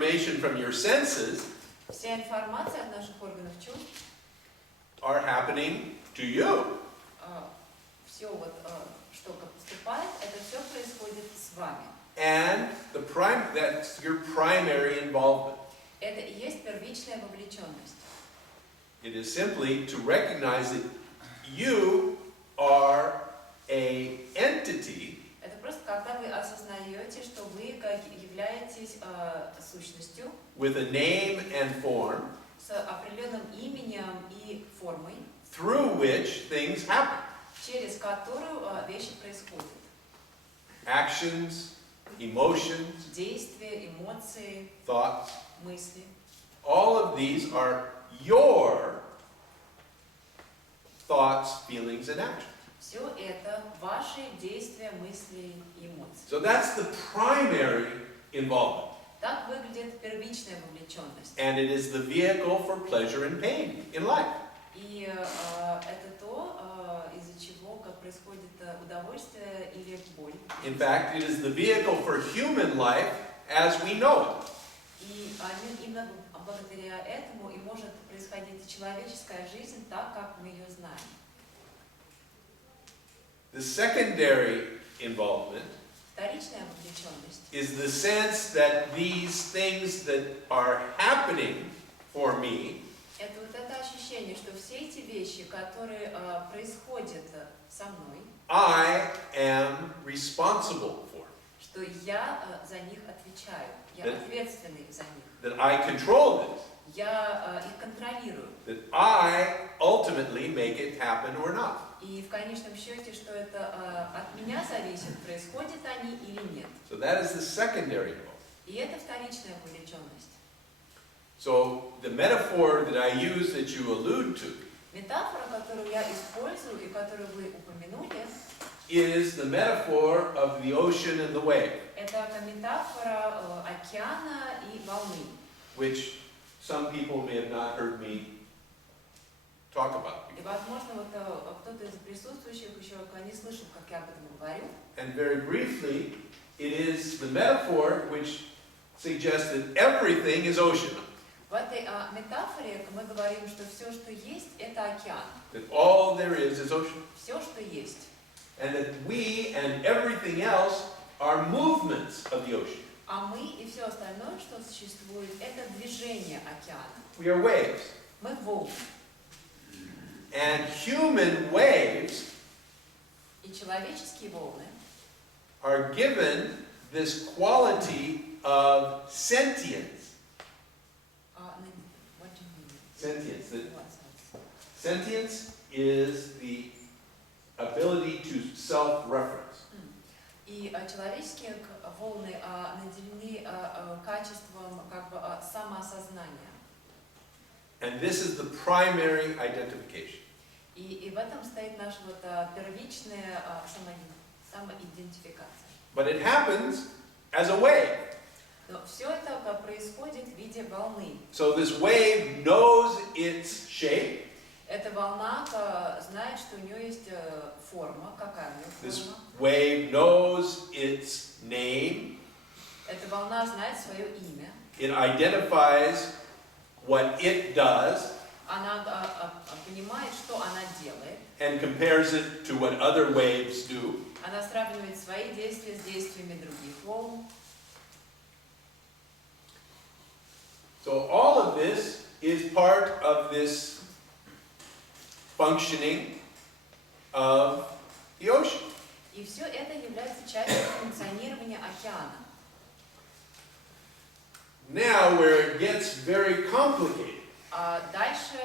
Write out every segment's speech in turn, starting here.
information from your senses Вся информация от наших органов чувств, are happening to you. все вот, что как поступает, это все происходит с вами. And that's your primary involvement. Это и есть первичная вовлеченность. It is simply to recognize that you are a entity Это просто когда вы осознаете, что вы являетесь сущностью with a name and form с определенным именем и формой, through which things happen. через которую вещи происходят. Actions, emotions, Действия, эмоции, thoughts, мысли. all of these are your thoughts, feelings, and actions. Все это ваши действия, мысли и эмоции. So that's the primary involvement. Так выглядит первичная вовлеченность. And it is the vehicle for pleasure and pain in life. И это то, из-за чего как происходит удовольствие или боль. In fact, it is the vehicle for human life as we know it. И именно благодаря этому и может происходить человеческая жизнь так, как мы ее знаем. The secondary involvement Вторичная вовлеченность is the sense that these things that are happening for me это вот это ощущение, что все эти вещи, которые происходят со мной, I am responsible for, что я за них отвечаю, я ответственный за них, that I control this, я их контролирую. that I ultimately make it happen or not. И в конечном счете, что это от меня зависит, происходят они или нет. So that is the secondary involvement. И это вторичная вовлеченность. So the metaphor that I use that you allude to Метафора, которую я использую и которую вы упомянули, is the metaphor of the ocean and the wave, это метафора океана и волны, which some people may have not heard me talk about. и, возможно, вот кто-то из присутствующих еще не слышал, как я об этом говорю. And very briefly, it is the metaphor which suggests that everything is ocean, В этой метафоре мы говорим, что все, что есть, это океан. that all there is ocean, Все, что есть. and that we and everything else are movements of the ocean. А мы и все остальное, что существует, это движение океана. We are waves. Мы волны. And human waves И человеческие волны are given this quality of sentience. What do you mean? Sentience. That What sense? sentience is the ability to self-reference. И человеческие волны наделены качеством как бы самоосознания. And this is the primary identification. И в этом стоит наша вот первичная самоидентификация. But it happens as a wave. Но все это происходит в виде волны. So this wave knows its shape. Эта волна знает, что у нее есть форма. Какая у нее This форма? wave knows its name. Эта волна знает свое имя. It identifies what it does Она понимает, что она делает. and compares it to what other waves do. Она сравнивает свои действия с действиями других волн. So all of this is part of this functioning of the ocean. И все это является частью функционирования океана. Now, where it gets very complicated А дальше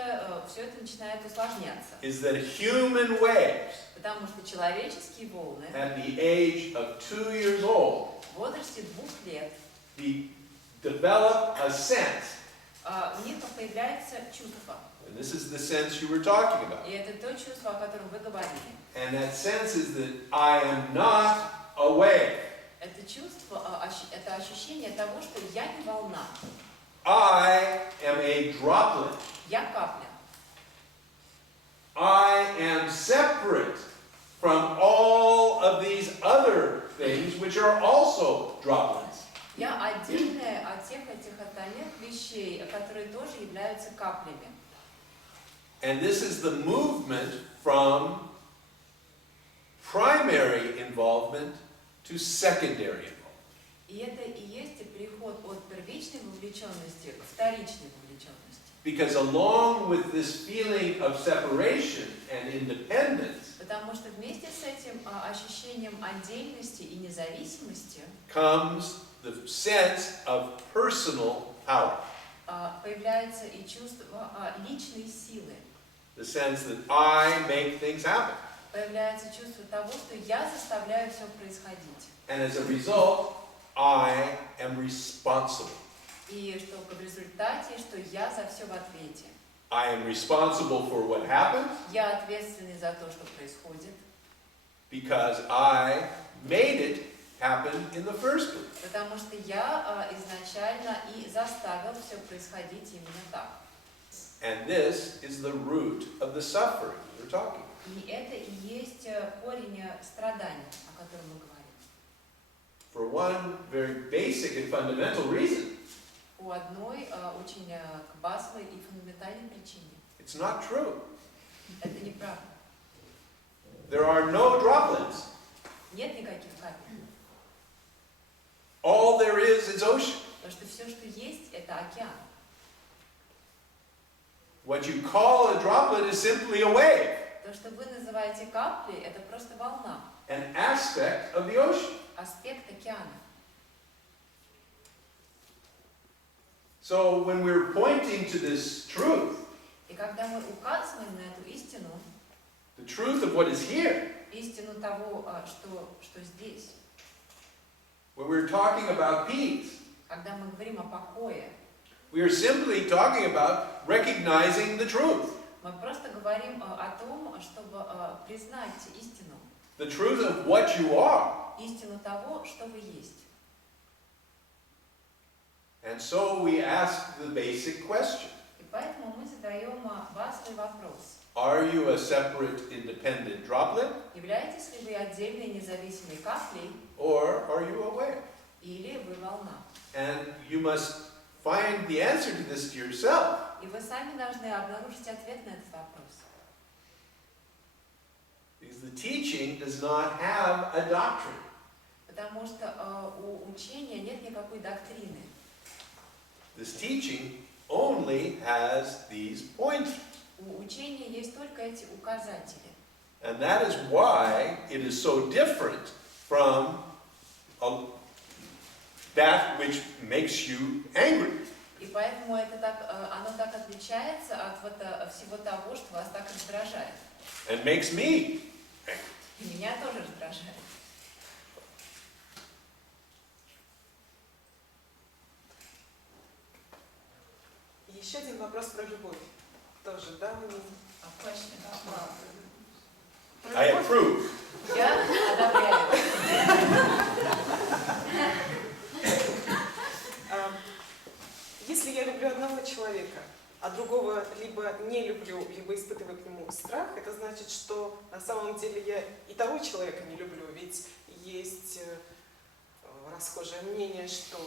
все это начинает усложняться. is that human waves Потому что человеческие волны at the age of 2 years old в возрасте 2 лет develop a sense. у них появляется чувство. And this is the sense you were talking about. И это то чувство, о котором вы говорили. And that sense is that I am not a wave. Это чувство, это ощущение того, что я не волна. I am a droplet. Я капля. I am separate from all of these other things which are also droplets. Я отдельная от всех этих остальных вещей, которые тоже являются каплями. And this is the movement from primary involvement to secondary involvement. И это и есть переход от первичной вовлеченности к вторичной вовлеченности. Because along with this feeling of separation and independence Потому что вместе с этим ощущением отдельности и независимости comes the sense of personal power. Появляется и чувство личной силы. The sense that I make things happen. Появляется чувство того, что я заставляю все происходить. And as a result, I am responsible. И что в результате, что я за все в ответе. I am responsible for what happens Я ответственный за то, что происходит. because I made it happen in the first place. Потому что я изначально и заставил все происходить именно так. And this is the root of the suffering we're talking about. И это и есть корень страданий, о котором мы говорим. For one very basic and fundamental reason. По одной очень базовой и фундаментальной причине. It's not true. Это неправда. There are no droplets. Нет никаких капель. All there is ocean. Потому что все, что есть, это океан. What you call a droplet is simply a wave, То, что вы называете каплей, это просто волна, an aspect of the ocean. аспект океана. So when we're pointing to this truth, И когда мы указываем на эту истину, the truth of what is here, истину того, что здесь, when we're talking about peace, когда мы говорим о покое, we are simply talking about recognizing the truth. мы просто говорим о том, чтобы признать истину, The truth of what you are. истину того, что вы есть. And so we ask the basic question. И поэтому мы задаем базовый вопрос. Are you a separate, independent droplet? Являетесь ли вы отдельной независимой каплей, Or are you a wave? или вы волна? And you must find the answer to this to yourself. И вы сами должны обнаружить ответ на этот вопрос. Because the teaching does not have a doctrine. Потому что у учения нет никакой доктрины. This teaching only has these pointers. У учения есть только эти указатели. And that is why it is so different from that which makes you angry. И поэтому оно так отличается от всего того, что вас так раздражает. And makes me angry. И меня тоже раздражает. Еще один вопрос про любовь. Тоже, да? I approve. Я одобряю. Если я люблю одного человека, а другого либо не люблю, либо испытываю к нему страх, это значит, что на самом деле я и того человека не люблю. Ведь есть расхожее мнение, что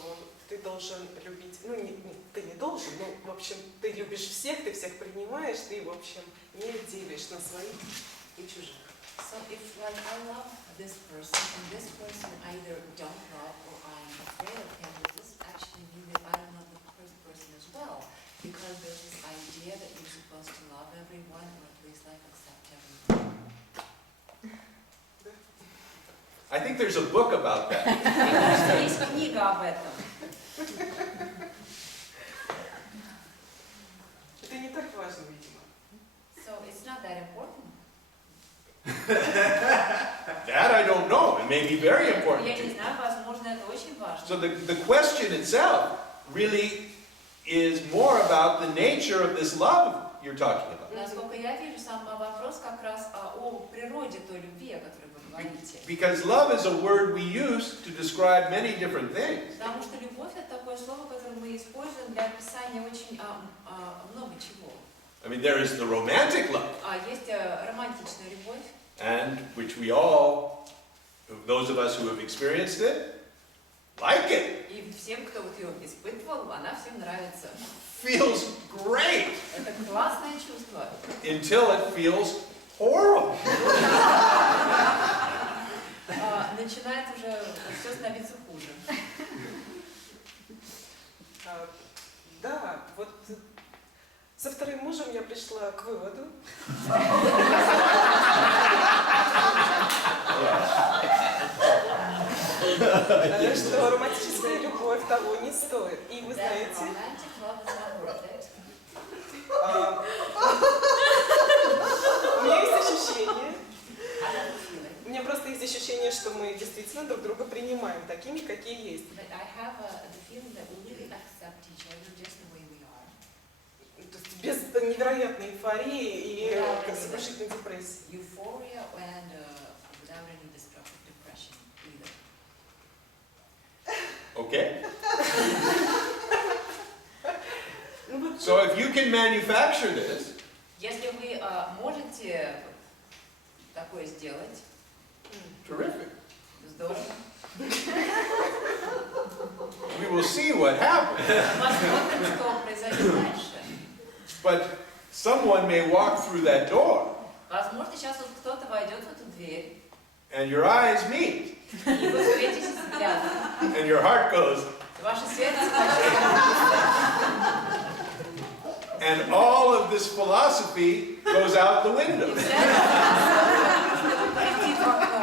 ты должен любить, ты не должен, в общем, ты любишь всех, ты всех принимаешь, ты, в общем, не делишь на своих и чужих. So if I love this person and this person either don't love or I'm afraid of him, does this actually mean that I don't love the first person as well? Because there's this idea that you're supposed to love everyone or at least accept everyone. I think there's a book about that. Мне кажется, есть книга об этом. Это не так важно, видимо. So it's not that important. That I don't know. It may be very important Я to не you. знаю, возможно, это очень важно. So the question itself really is more about the nature of this love you're talking about. Насколько я вижу, сам вопрос как раз о природе той любви, о которой вы говорите. Because love is a word we use to describe many different things. Потому что любовь — это такое слово, которое мы используем для описания очень много чего. I mean, there is the romantic love, Есть романтичная любовь, and which we all, those of us who have experienced it, like it. И всем, кто вот ее испытывал, она всем нравится. Feels great Это классное чувство. until it feels horrible. Начинает уже все становиться хуже. Да, вот со вторым мужем я пришла к выводу, что романтическая любовь того не стоит. И вы знаете, у меня есть ощущение, у меня просто есть ощущение, что мы действительно друг друга принимаем такими, какие есть. То есть без невероятной эйфории и сокрушительной депрессии. Okay? So if you can manufacture this, если вы можете такое сделать, terrific. здорово. We will see what happens. Посмотрим, что произойдет дальше. But someone may walk through that door, Возможно, сейчас вот кто-то войдет в эту дверь, and your eyes meet, и вы встретитесь взглядом, and your heart goes, и ваше сердце начнет, and all of this philosophy goes out the window. и вся эта философия полетит в окно.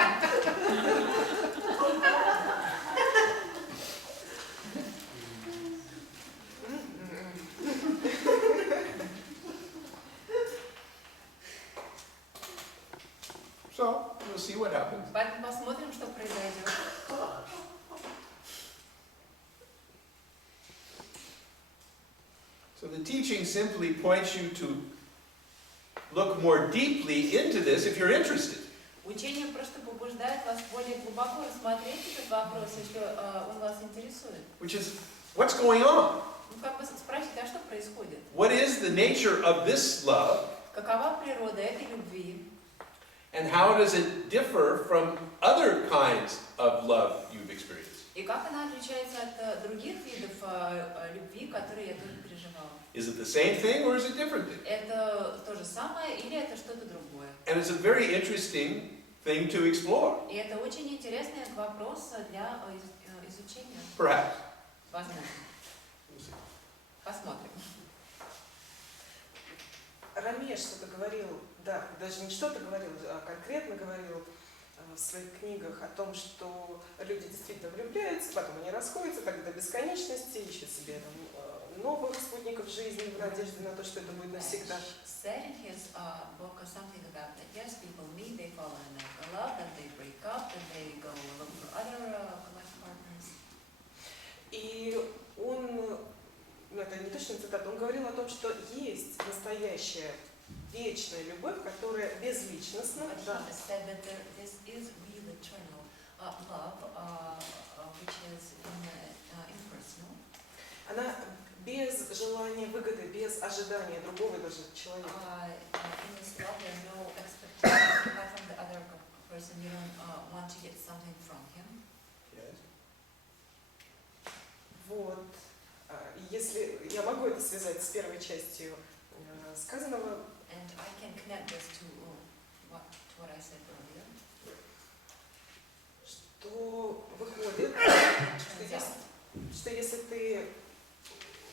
So we'll see what happens. Поэтому посмотрим, что произойдет. So the teaching simply points you to look more deeply into this if you're interested. Учение просто побуждает вас более глубоко рассмотреть этот вопрос, если он вас интересует. Which is, what's going on? Ну, как бы спросить, а что происходит? What is the nature of this love? Какова природа этой любви? And how does it differ from other kinds of love you've experienced? И как она отличается от других видов любви, которые я тоже переживала? Is it the same thing or is it different thing? Это то же самое или это что-то другое? And it's a very interesting thing to explore, И это очень интересный вопрос для изучения. perhaps. Возможно. We'll see. Посмотрим. Рамеш что-то говорил, да, даже не что-то говорил, а конкретно говорил в своих книгах о том, что люди действительно влюбляются, потом они расходятся так до бесконечности, ищут себе там, новых спутников жизни в надежде на то, что это будет навсегда. Said in his book something about that. Yes, people meet, they fall in love, then they break up, then they go look for other life partners. И он, ну это не точно цитата, он говорил о том, что есть настоящая вечная любовь, которая безличностна. But he said that this is real eternal love, which is impersonal. Она без желания выгоды, без ожидания другого даже человека. In this love, there's no expectation from the other person. You don't want to get something from him. Yes. Вот. Если я могу это связать с первой частью сказанного, And I can connect this to what I said earlier. что выходит, что если ты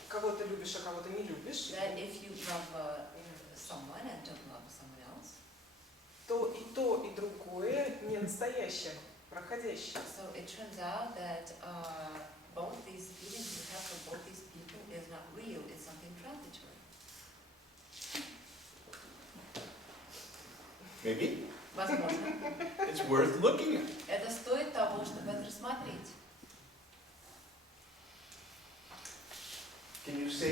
кого-то любишь, а кого-то не любишь, That if you love someone and don't love someone else, то, и другое не настоящее, проходящее. so it turns out that both these feelings you have for both these people is not real, it's something transitory. Maybe. Возможно. It's worth looking at. Это стоит того, чтобы это рассмотреть. Can you say